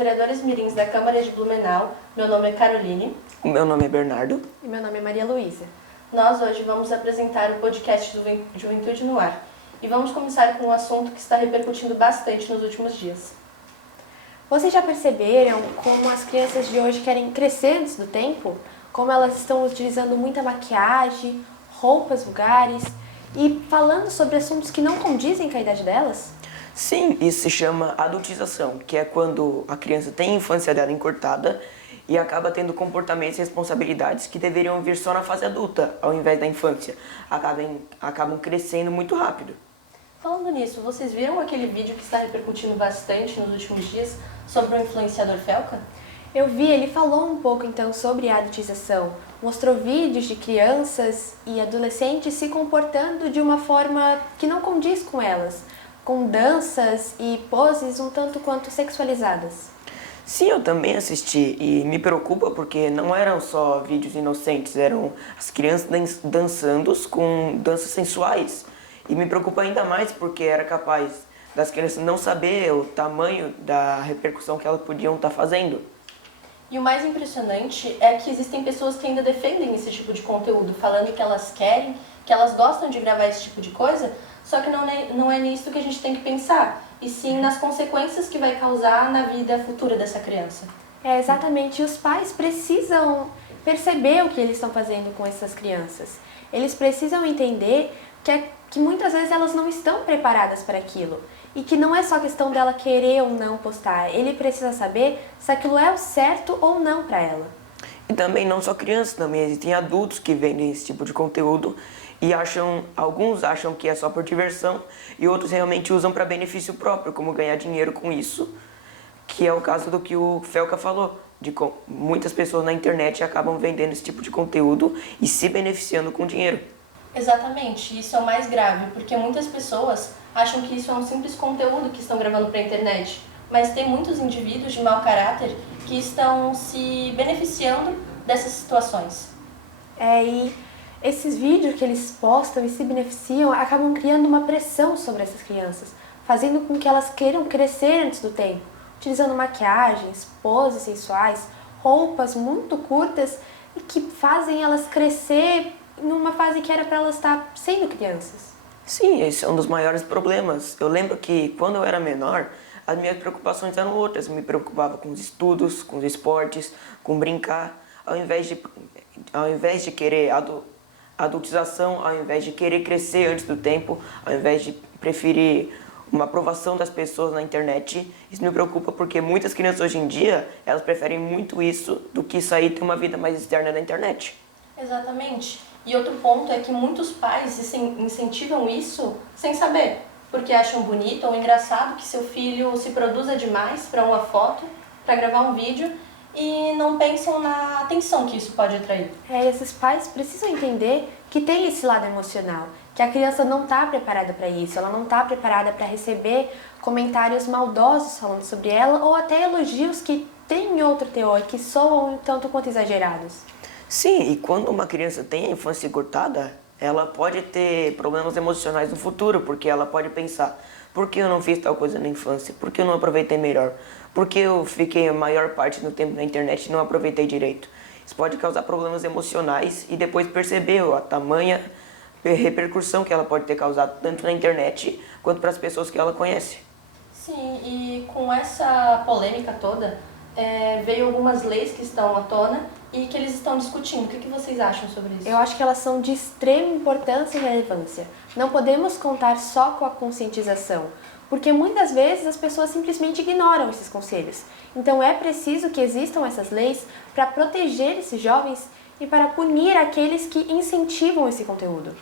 vereadores mirins da Câmara de Blumenau. Meu nome é Caroline. O meu nome é Bernardo. E meu nome é Maria Luísa. Nós hoje vamos apresentar o podcast do Juventude no Ar. E vamos começar com um assunto que está repercutindo bastante nos últimos dias. Vocês já perceberam como as crianças de hoje querem crescer antes do tempo? Como elas estão utilizando muita maquiagem, roupas vulgares e falando sobre assuntos que não condizem com a idade delas? Sim, isso se chama adultização, que é quando a criança tem a infância dela encurtada e acaba tendo comportamentos e responsabilidades que deveriam vir só na fase adulta, ao invés da infância. Acabam crescendo muito rápido. Falando nisso, vocês viram aquele vídeo que está repercutindo bastante nos últimos dias sobre o influenciador Felca? Eu vi, ele falou um pouco então sobre a adultização, mostrou vídeos de crianças e adolescentes se comportando de uma forma que não condiz com elas, com danças e poses um tanto quanto sexualizadas. Sim, eu também assisti e me preocupa porque não eram só vídeos inocentes, eram as crianças dançando com danças sensuais. E me preocupa ainda mais porque era capaz das crianças não saber o tamanho da repercussão que elas podiam estar fazendo. E o mais impressionante é que existem pessoas que ainda defendem esse tipo de conteúdo, falando que elas querem, que elas gostam de gravar esse tipo de coisa, só que não é nisso que a gente tem que pensar, e sim nas consequências que vai causar na vida futura dessa criança. É, exatamente, e os pais precisam perceber o que eles estão fazendo com essas crianças. Eles precisam entender que muitas vezes elas não estão preparadas para aquilo. E que não é só questão dela querer ou não postar. Ele precisa saber se aquilo é o certo ou não para ela. E também não só crianças, também existem adultos que vendem esse tipo de conteúdo e alguns acham que é só por diversão e outros realmente usam para benefício próprio, como ganhar dinheiro com isso, que é o caso do que o Felca falou, de muitas pessoas na internet acabam vendendo esse tipo de conteúdo e se beneficiando com dinheiro. Exatamente, isso é o mais grave, porque muitas pessoas acham que isso é um simples conteúdo que estão gravando para a internet, mas tem muitos indivíduos de mau caráter que estão se beneficiando dessas situações. E esses vídeos que eles postam e se beneficiam acabam criando uma pressão sobre essas crianças, fazendo com que elas queiram crescer antes do tempo, utilizando maquiagens, poses sensuais, roupas muito curtas e que fazem elas crescer numa fase que era para elas estar sendo crianças. Sim, esse é um dos maiores problemas. Eu lembro que quando eu era menor, as minhas preocupações eram outras. Eu me preocupava com os estudos, com os esportes, com brincar, ao invés de querer adultização, ao invés de querer crescer antes do tempo, ao invés de preferir uma aprovação das pessoas na internet. Isso me preocupa porque muitas crianças hoje em dia, elas preferem muito isso do que sair e ter uma vida mais externa na internet. Exatamente. E outro ponto é que muitos pais incentivam isso sem saber, porque acham bonito ou engraçado que seu filho se produza demais para uma foto, para gravar um vídeo, e não pensam na atenção que isso pode atrair. Esses pais precisam entender que tem esse lado emocional, que a criança não está preparada para isso, ela não está preparada para receber comentários maldosos falando sobre ela ou até elogios que têm outro teor, que soam um tanto quanto exagerados. Sim, e quando uma criança tem a infância encurtada, ela pode ter problemas emocionais no futuro, porque ela pode pensar: por que eu não fiz tal coisa na infância? Por que eu não aproveitei melhor? Por que eu fiquei a maior parte do tempo na internet e não aproveitei direito? Isso pode causar problemas emocionais e depois perceber a tamanha repercussão que ela pode ter causado tanto na internet quanto para as pessoas que ela conhece. Sim, e com essa polêmica toda, veio algumas leis que estão à tona e que eles estão discutindo. O que vocês acham sobre isso? Eu acho que elas são de extrema importância e relevância. Não podemos contar só com a conscientização, porque muitas vezes as pessoas simplesmente ignoram esses conselhos. Então é preciso que existam essas leis para proteger esses jovens e para punir aqueles que incentivam esse conteúdo.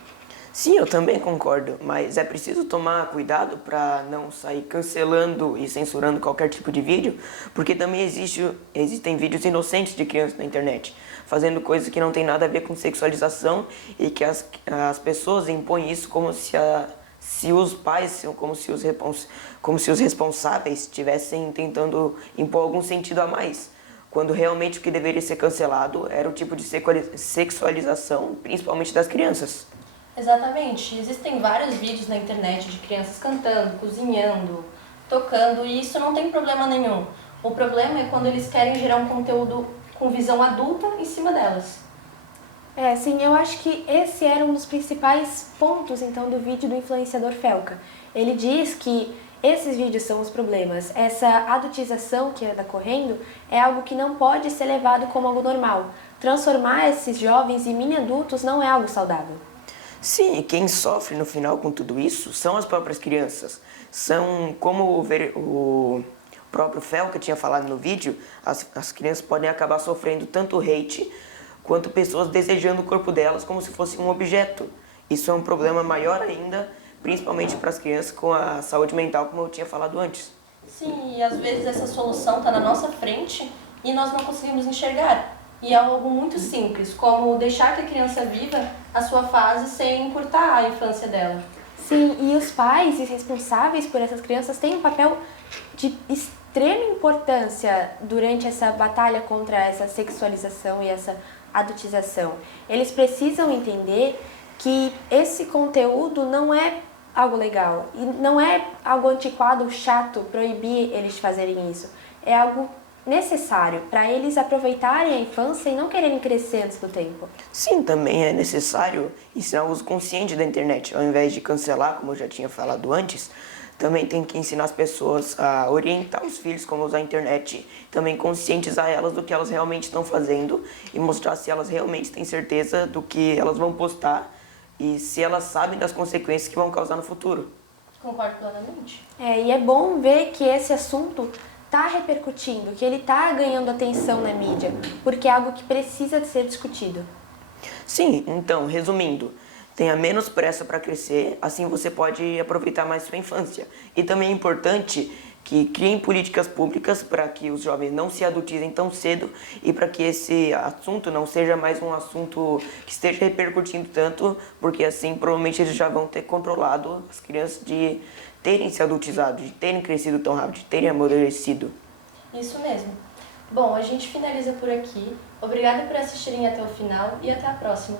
Sim, eu também concordo, mas é preciso tomar cuidado para não sair cancelando e censurando qualquer tipo de vídeo, porque também existem vídeos inocentes de crianças na internet, fazendo coisas que não tem nada a ver com sexualização e que as pessoas impõem isso como se os pais, como se os responsáveis estivessem tentando impor algum sentido a mais, quando realmente o que deveria ser cancelado era o tipo de sexualização, principalmente das crianças. Exatamente. Existem vários vídeos na internet de crianças cantando, cozinhando, tocando, e isso não tem problema nenhum. O problema é quando eles querem gerar um conteúdo com visão adulta em cima delas. Sim, eu acho que esse era um dos principais pontos, então, do vídeo do influenciador Felca. Ele diz que esses vídeos são os problemas. Essa adultização que anda correndo é algo que não pode ser levado como algo normal. Transformar esses jovens em mini-adultos não é algo saudável. Sim, e quem sofre no final com tudo isso são as próprias crianças. São, como o próprio Felca tinha falado no vídeo, as crianças podem acabar sofrendo tanto hate quanto pessoas desejando o corpo delas como se fosse um objeto. Isso é um problema maior ainda, principalmente para as crianças com a saúde mental, como eu tinha falado antes. Sim, e às vezes essa solução está na nossa frente e nós não conseguimos enxergar. E é algo muito simples, como deixar que a criança viva a sua fase sem encurtar a infância dela. Sim, e os pais e responsáveis por essas crianças têm um papel de extrema importância durante essa batalha contra essa sexualização e essa adultização. Eles precisam entender que esse conteúdo não é algo legal e não é algo antiquado, chato, proibir eles de fazerem isso. É algo necessário para eles aproveitarem a infância e não quererem crescer antes do tempo. Sim, também é necessário ensinar o uso consciente da internet, ao invés de cancelar, como eu já tinha falado antes. Também tem que ensinar as pessoas a orientar os filhos como usar a internet, também conscientizar elas do que elas realmente estão fazendo e mostrar se elas realmente têm certeza do que elas vão postar e se elas sabem das consequências que vão causar no futuro. Concordo plenamente. E é bom ver que esse assunto está repercutindo, que ele está ganhando atenção na mídia, porque é algo que precisa de ser discutido. Sim, então, resumindo, tenha menos pressa para crescer, assim você pode aproveitar mais sua infância. E também é importante que criem políticas públicas para que os jovens não se adultizem tão cedo e para que esse assunto não seja mais um assunto que esteja repercutindo tanto, porque assim provavelmente eles já vão ter controlado as crianças de terem se adultizado, de terem crescido tão rápido, de terem amadurecido. Isso mesmo. Bom, a gente finaliza por aqui. Obrigada por assistirem até o final e até a próxima.